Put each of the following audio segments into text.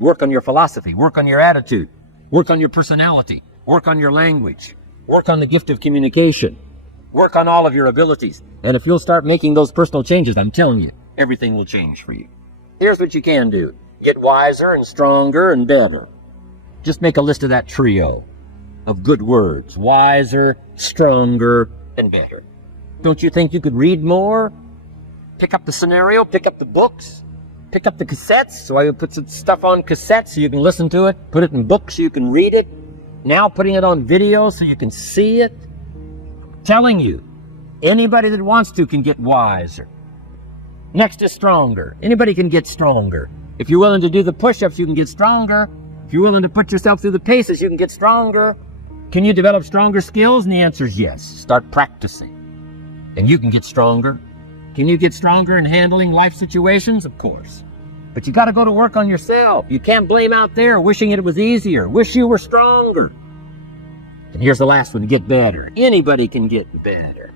Work on your philosophy. Work on your attitude. Work on your personality. Work on your language. Work on the gift of communication. Work on all of your abilities. And if you'll start making those personal changes, I'm telling you, everything will change for you. Here's what you can do. Get wiser and stronger and better. Just make a list of that trio of good words. Wiser, stronger, and better. Don't you think you could read more? Pick up the scenario, pick up the books, pick up the cassettes. So I would put some stuff on cassettes so you can listen to it. Put it in books so you can read it. Now putting it on video so you can see it. I'm telling you, anybody that wants to can get wiser. Next is stronger. Anybody can get stronger. If you're willing to do the push-ups, you can get stronger. If you're willing to put yourself through the paces, you can get stronger. Can you develop stronger skills? And the answer is yes. Start practicing. And you can get stronger. Can you get stronger in handling life situations? Of course. But you got to go to work on yourself. You can't blame out there wishing it was easier. Wish you were stronger. And here's the last one, get better. Anybody can get better.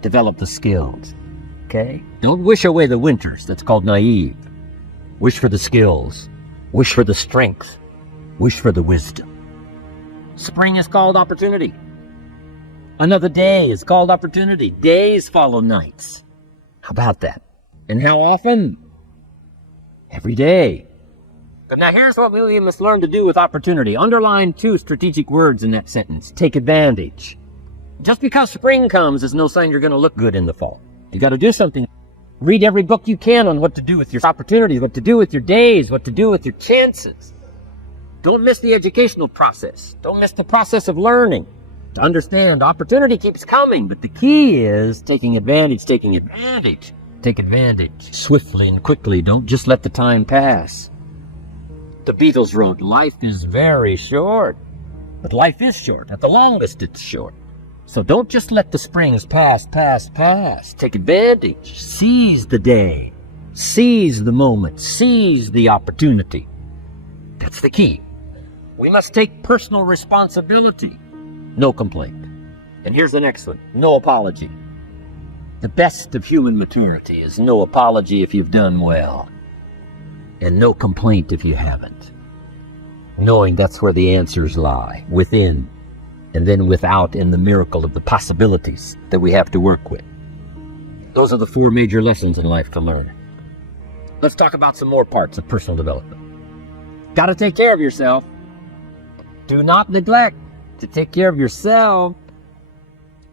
Develop the skills. Okay? Don't wish away the winters. That's called naive. Wish for the skills. Wish for the strength. Wish for the wisdom. Spring is called opportunity. Another day is called opportunity. Days follow nights. How about that? And how often? Every day. But now here's what we must learn to do with opportunity. Underline 2 strategic words in that sentence. Take advantage. Just because spring comes is no sign you're going to look good in the fall. You got to do something. Read every book you can on what to do with your opportunities, what to do with your days, what to do with your chances. Don't miss the educational process. Don't miss the process of learning. To understand, opportunity keeps coming, but the key is taking advantage, taking advantage. Take advantage swiftly and quickly. Don't just let the time pass. The Beatles wrote, life is very short. But life is short. At the longest, it's short. So don't just let the springs pass. Take advantage. Seize the day. Seize the moment. Seize the opportunity. That's the key. We must take personal responsibility. No complaint. And here's the next one. No apology. The best of human maturity is no apology if you've done well. And no complaint if you haven't. Knowing that's where the answers lie. Within. And then without in the miracle of the possibilities that we have to work with. Those are the 4 major lessons in life to learn. Let's talk about some more parts of personal development. Got to take care of yourself. Do not neglect to take care of yourself.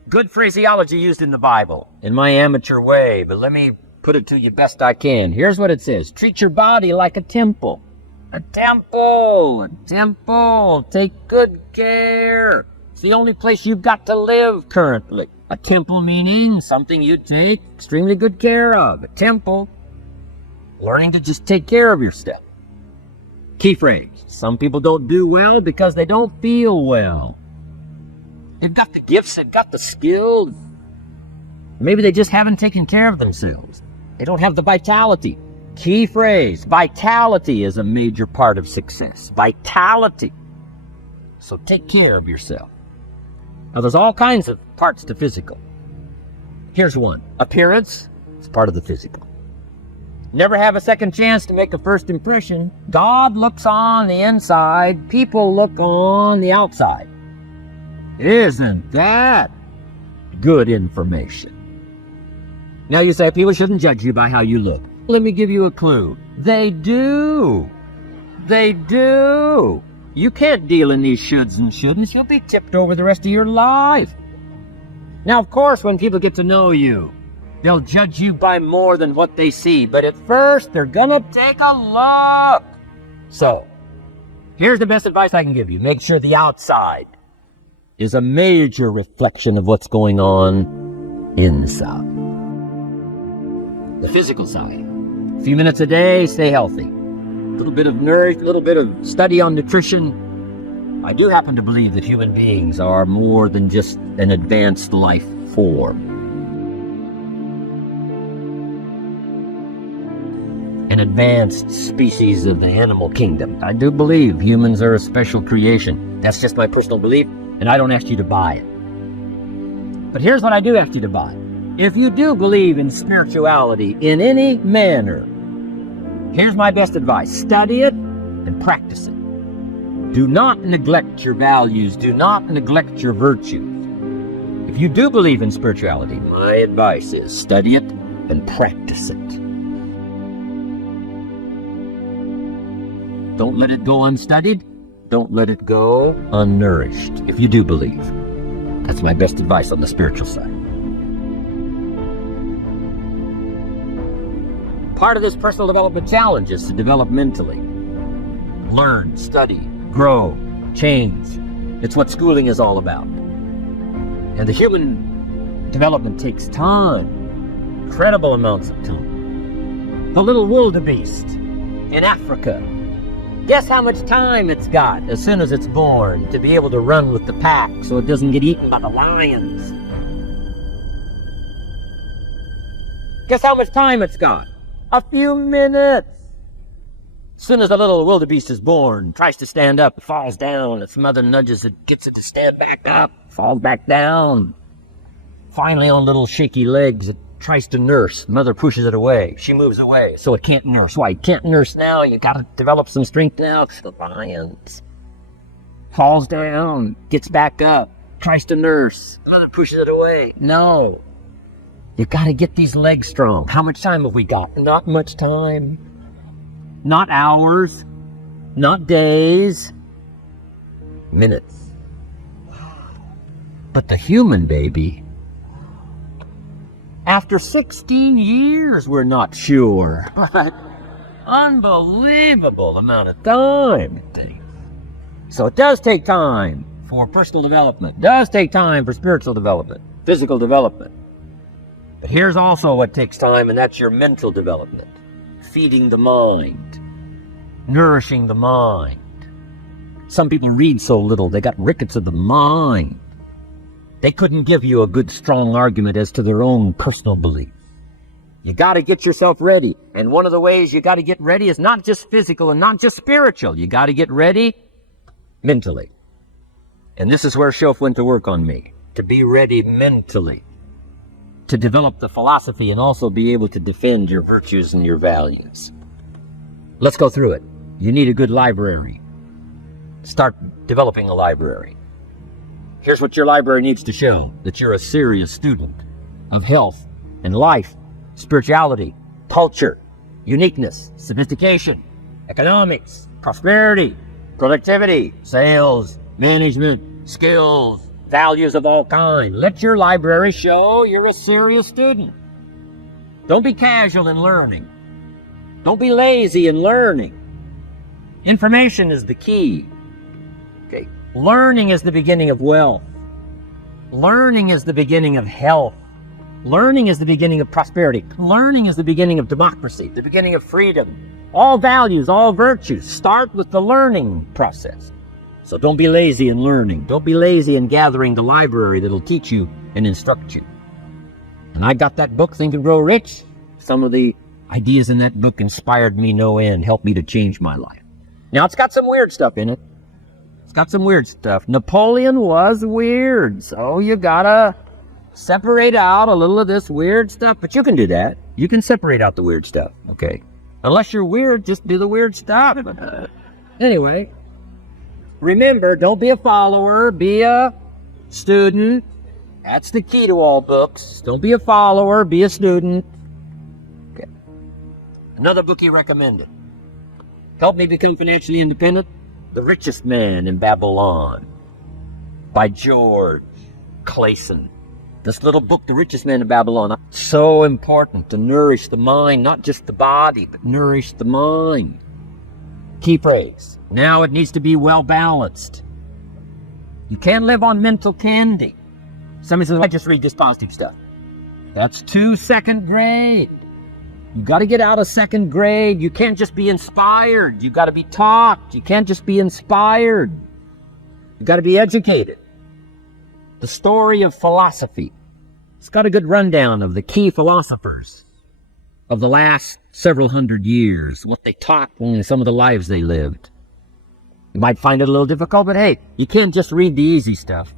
Good phraseology used in the Bible, in my amateur way, but let me put it to you best I can. Here's what it says. Treat your body like a temple. A temple. A temple. Take good care. It's the only place you've got to live currently. A temple meaning something you take extremely good care of. A temple. Learning to just take care of yourself. Key phrase. Some people don't do well because they don't feel well. They've got the gifts, they've got the skills. Maybe they just haven't taken care of themselves. They don't have the vitality. Key phrase. Vitality is a major part of success. Vitality. So take care of yourself. Now there's all kinds of parts to physical. Here's one. Appearance is part of the physical. Never have a second chance to make a first impression. God looks on the inside. People look on the outside. Isn't that good information? Now you say people shouldn't judge you by how you look. Let me give you a clue. They do. They do. You can't deal in these shoulds and shouldn'ts. You'll be tipped over the rest of your life. Now, of course, when people get to know you, they'll judge you by more than what they see. But at first, they're gonna take a look. So, here's the best advice I can give you. Make sure the outside is a major reflection of what's going on inside. The physical side. A few minutes a day, stay healthy. A little bit of nourish, a little bit of study on nutrition. I do happen to believe that human beings are more than just an advanced life form. An advanced species of the animal kingdom. I do believe humans are a special creation. That's just my personal belief, and I don't ask you to buy it. But here's what I do ask you to buy. If you do believe in spirituality in any manner, here's my best advice. Study it and practice it. Do not neglect your values. Do not neglect your virtues. If you do believe in spirituality, my advice is study it and practice it. Don't let it go unstudied. Don't let it go unnourished, if you do believe. That's my best advice on the spiritual side. Part of this personal development challenge is to develop mentally. Learn, study, grow, change. It's what schooling is all about. And the human development takes time, incredible amounts of time. The little wildebeest in Africa, guess how much time it's got as soon as it's born to be able to run with the pack so it doesn't get eaten by the lions? Guess how much time it's got? A few minutes. As soon as the little wildebeest is born, tries to stand up, it falls down. Its mother nudges it, gets it to stand back up, falls back down. Finally, on little shaky legs, it tries to nurse. Mother pushes it away. She moves away, so it can't nurse. Why? It can't nurse now. You got to develop some strength now. The lions. Falls down, gets back up, tries to nurse. Mother pushes it away. No. You got to get these legs strong. How much time have we got? Not much time. Not hours. Not days. Minutes. But the human baby, after 16 years, we're not sure. But unbelievable amount of time. So it does take time for personal development. It does take time for spiritual development, physical development. But here's also what takes time, and that's your mental development. Feeding the mind. Nourishing the mind. Some people read so little, they got rickets of the mind. They couldn't give you a good, strong argument as to their own personal beliefs. You got to get yourself ready. And one of the ways you got to get ready is not just physical and not just spiritual. You got to get ready mentally. And this is where Shof went to work on me. To be ready mentally. To develop the philosophy and also be able to defend your virtues and your values. Let's go through it. You need a good library. Start developing a library. Here's what your library needs to show: that you're a serious student of health and life, spirituality, culture, uniqueness, sophistication, economics, prosperity, productivity, sales, management, skills, values of all kinds. Let your library show you're a serious student. Don't be casual in learning. Don't be lazy in learning. Information is the key. Okay. Learning is the beginning of wealth. Learning is the beginning of health. Learning is the beginning of prosperity. Learning is the beginning of democracy, the beginning of freedom. All values, all virtues start with the learning process. So don't be lazy in learning. Don't be lazy in gathering the library that'll teach you and instruct you. And I got that book, Think and Grow Rich. Some of the ideas in that book inspired me no end, helped me to change my life. Now, it's got some weird stuff in it. It's got some weird stuff. Napoleon was weird, so you gotta separate out a little of this weird stuff. But you can do that. You can separate out the weird stuff, okay? Unless you're weird, just do the weird stuff. Anyway, remember, don't be a follower, be a student. That's the key to all books. Don't be a follower, be a student. Okay. Another book he recommended. Help Me Become Financially Independent, The Richest Man in Babylon, by George Clason. This little book, The Richest Man in Babylon, so important to nourish the mind, not just the body, but nourish the mind. Key phrase. Now it needs to be well balanced. You can't live on mental candy. Somebody says, I just read this positive stuff. That's too second grade. You got to get out of second grade. You can't just be inspired. You got to be taught. You can't just be inspired. You got to be educated. The story of philosophy. It's got a good rundown of the key philosophers of the last several hundred years, what they taught and some of the lives they lived. You might find it a little difficult, but hey, you can't just read the easy stuff.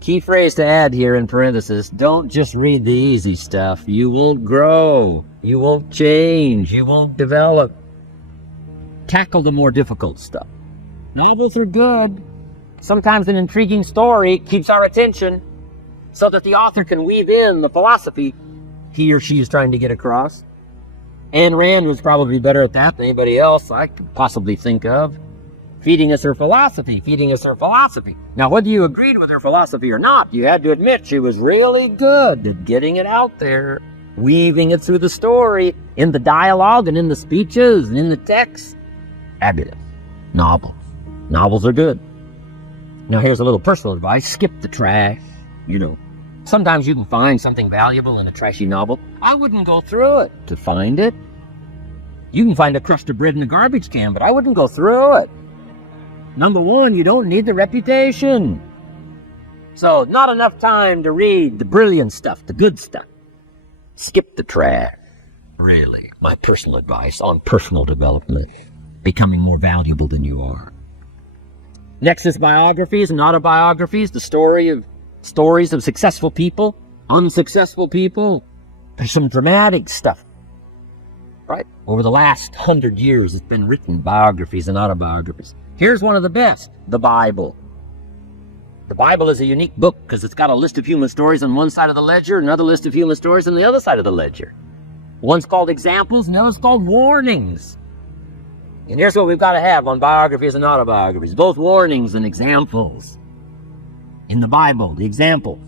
Key phrase to add here in parentheses, don't just read the easy stuff. You won't grow. You won't change. You won't develop. tackle the more difficult stuff. Novels are good. Sometimes an intriguing story keeps our attention so that the author can weave in the philosophy he or she is trying to get across. Ayn Rand was probably better at that than anybody else I could possibly think of. Feeding us her philosophy. Now, whether you agreed with her philosophy or not, you had to admit she was really good at getting it out there, weaving it through the story, in the dialogue and in the speeches and in the text. Fabulous. Novels are good. Now, here's a little personal advice. Skip the trash. Sometimes you can find something valuable in a trashy novel. I wouldn't go through it to find it. You can find a crust of bread in a garbage can, but I wouldn't go through it. Number one, you don't need the reputation. So, not enough time to read the brilliant stuff, the good stuff. Skip the trash. Really, my personal advice on personal development, becoming more valuable than you are. Next is biographies and autobiographies, the stories of successful people, unsuccessful people. There's some dramatic stuff, right? Over the last 100 years, it's been written, biographies and autobiographies. Here's one of the best, the Bible. The Bible is a unique book because it's got a list of human stories on one side of the ledger, another list of human stories on the other side of the ledger. One's called examples, and the other's called warnings. And here's what we've got to have on biographies and autobiographies, both warnings and examples. In the Bible, the example.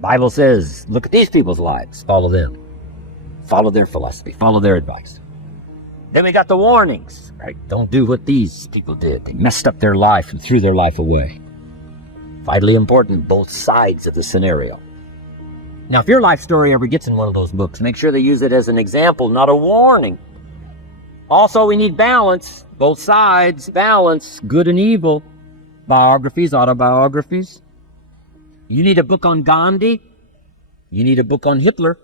Bible says, look at these people's lives, follow them. Follow their philosophy, follow their advice. Then we got the warnings, right? Don't do what these people did. They messed up their life and threw their life away. Vitally important, both sides of the scenario. Now, if your life story ever gets in one of those books, make sure they use it as an example, not a warning. Also, we need balance, both sides, balance, good and evil. Biographies, autobiographies. You need a book on Gandhi. You need a book on Hitler.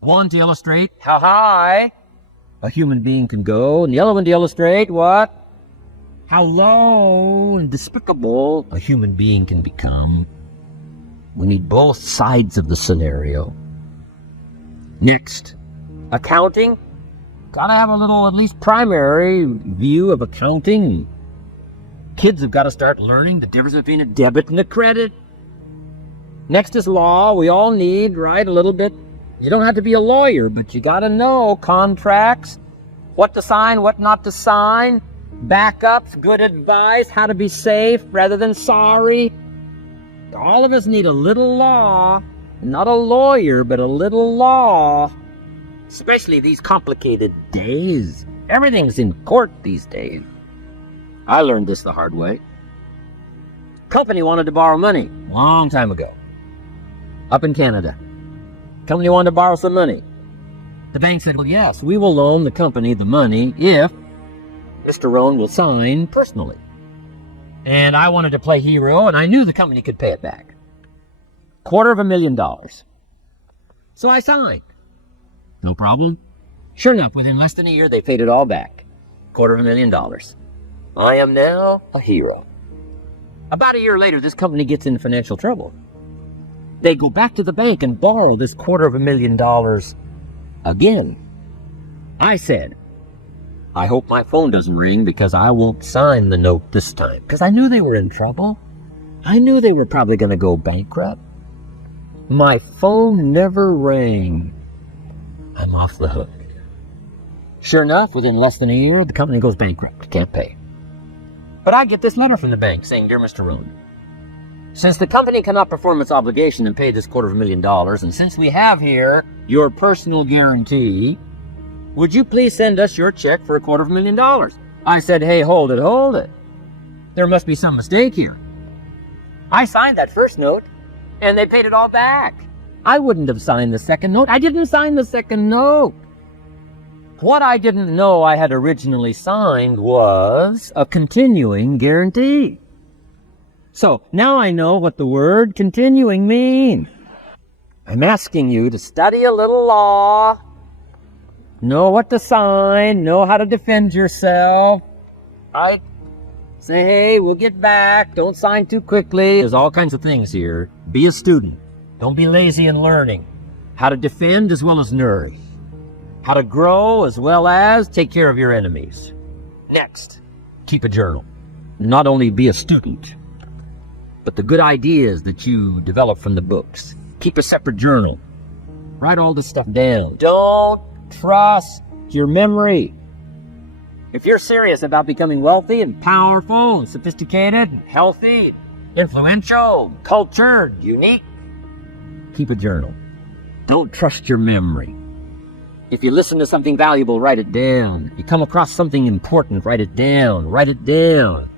One to illustrate how high a human being can go, and the other one to illustrate what? How low and despicable a human being can become. We need both sides of the scenario. Next, accounting. Gotta have a little, at least primary view of accounting. Kids have got to start learning the difference between a debit and a credit. Next is law. We all need, right, a little bit. You don't have to be a lawyer, but you got to know contracts, what to sign, what not to sign, backups, good advice, how to be safe rather than sorry. All of us need a little law, not a lawyer, but a little law, especially these complicated days. Everything's in court these days. I learned this the hard way. Company wanted to borrow money a long time ago, up in Canada. Company wanted to borrow some money. The bank said, well, yes, we will loan the company the money if Mr. Rohn will sign personally. And I wanted to play hero, and I knew the company could pay it back. $250,000. So I signed. No problem. Sure enough, within less than a year, they paid it all back. $250,000. I am now a hero. About a year later, this company gets into financial trouble. They go back to the bank and borrow this $250,000 again. I said, I hope my phone doesn't ring because I won't sign the note this time. Because I knew they were in trouble. I knew they were probably going to go bankrupt. My phone never rang. I'm off the hook. Sure enough, within less than a year, the company goes bankrupt. Can't pay. But I get this letter from the bank saying, Dear Mr. Rohn, since the company cannot perform its obligation and pay this $250,000, and since we have here your personal guarantee, would you please send us your check for $250,000? I said, hey, hold it. There must be some mistake here. I signed that first note, and they paid it all back. I wouldn't have signed the second note. I didn't sign the second note. What I didn't know I had originally signed was a continuing guarantee. So now I know what the word continuing means. I'm asking you to study a little law, know what to sign, know how to defend yourself. Right? Say, hey, we'll get back. Don't sign too quickly. There's all kinds of things here. Be a student. Don't be lazy in learning. How to defend as well as nourish. How to grow as well as take care of your enemies. Next, keep a journal. Not only be a student, but the good ideas that you develop from the books. Keep a separate journal. Write all this stuff down. Don't trust your memory. If you're serious about becoming wealthy and powerful and sophisticated and healthy, influential, cultured, unique, keep a journal. Don't trust your memory. If you listen to something valuable, write it down. If you come across something important, write it down. Write it down.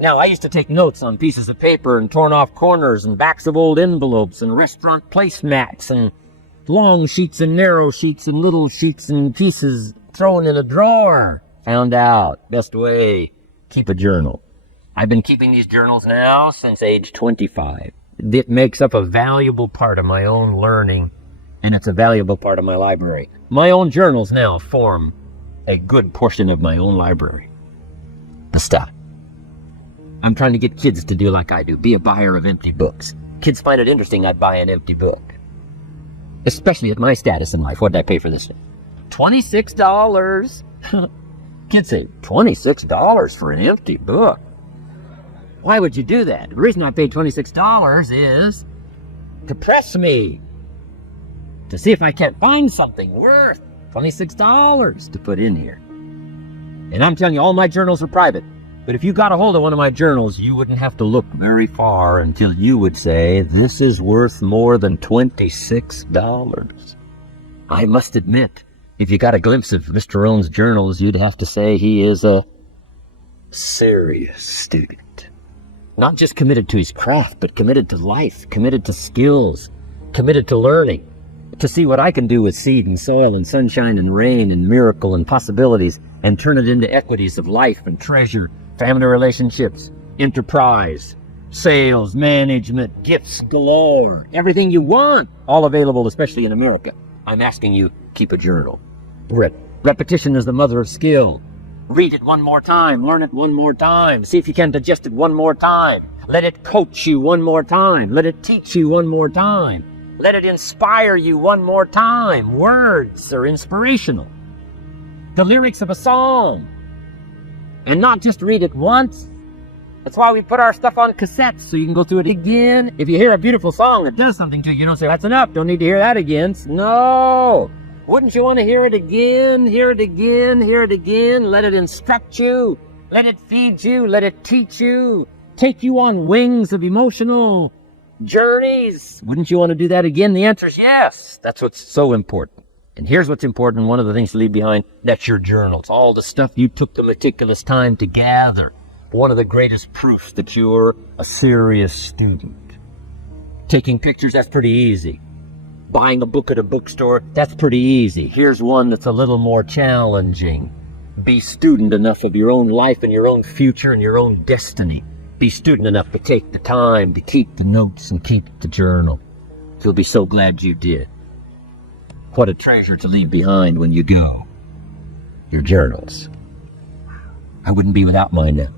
Now, I used to take notes on pieces of paper and torn off corners and backs of old envelopes and restaurant placemats and long sheets and narrow sheets and little sheets and pieces thrown in a drawer. Found out, best way, keep a journal. I've been keeping these journals now since age 25. It makes up a valuable part of my own learning, and it's a valuable part of my library. My own journals now form a good portion of my own library. The stuff. I'm trying to get kids to do like I do, be a buyer of empty books. Kids find it interesting I'd buy an empty book. Especially at my status in life. What did I pay for this thing? $26. Kids say, $26 for an empty book? Why would you do that? The reason I paid $26 is to press me, to see if I can't find something worth $26 to put in here. And I'm telling you, all my journals are private. But if you got a hold of one of my journals, you wouldn't have to look very far until you would say, this is worth more than $26. I must admit, if you got a glimpse of Mr. Rohn's journals, you'd have to say he is a serious student. Not just committed to his craft, but committed to life, committed to skills, committed to learning, to see what I can do with seed and soil and sunshine and rain and miracle and possibilities and turn it into equities of life and treasure, family relationships, enterprise, sales, management, gifts galore, everything you want, all available, especially in America. I'm asking you, keep a journal. Repetition is the mother of skill. Read it one more time, learn it one more time, see if you can digest it one more time. Let it coach you one more time, let it teach you one more time. Let it inspire you one more time. Words are inspirational. The lyrics of a song. And not just read it once. That's why we put our stuff on cassettes, so you can go through it again. If you hear a beautiful song that does something to you, you don't say, that's enough, don't need to hear that again. No! Wouldn't you want to hear it again, hear it again, hear it again? Let it instruct you. Let it feed you. Let it teach you. Take you on wings of emotional journeys. Wouldn't you want to do that again? The answer is yes. That's what's so important. And here's what's important, one of the things to leave behind, that's your journals. All the stuff you took the meticulous time to gather. One of the greatest proofs that you're a serious student. Taking pictures, that's pretty easy. Buying a book at a bookstore, that's pretty easy. Here's one that's a little more challenging. Be student enough of your own life and your own future and your own destiny. Be student enough to take the time to keep the notes and keep the journal. You'll be so glad you did. What a treasure to leave behind when you go. Your journals. I wouldn't be without mine now.